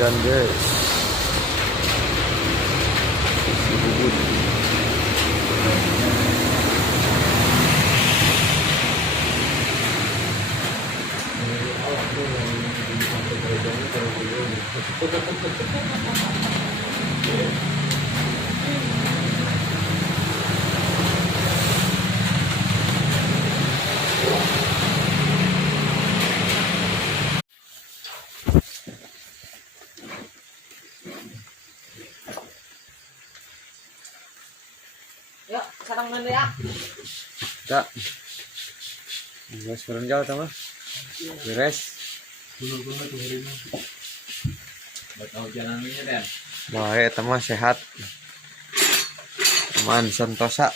hujan guys. Si bubut. Yuk, sarang dulu ya. Kak. Guys, merenjal sama. Beres. Baik, teman sehat. Aman sentosa.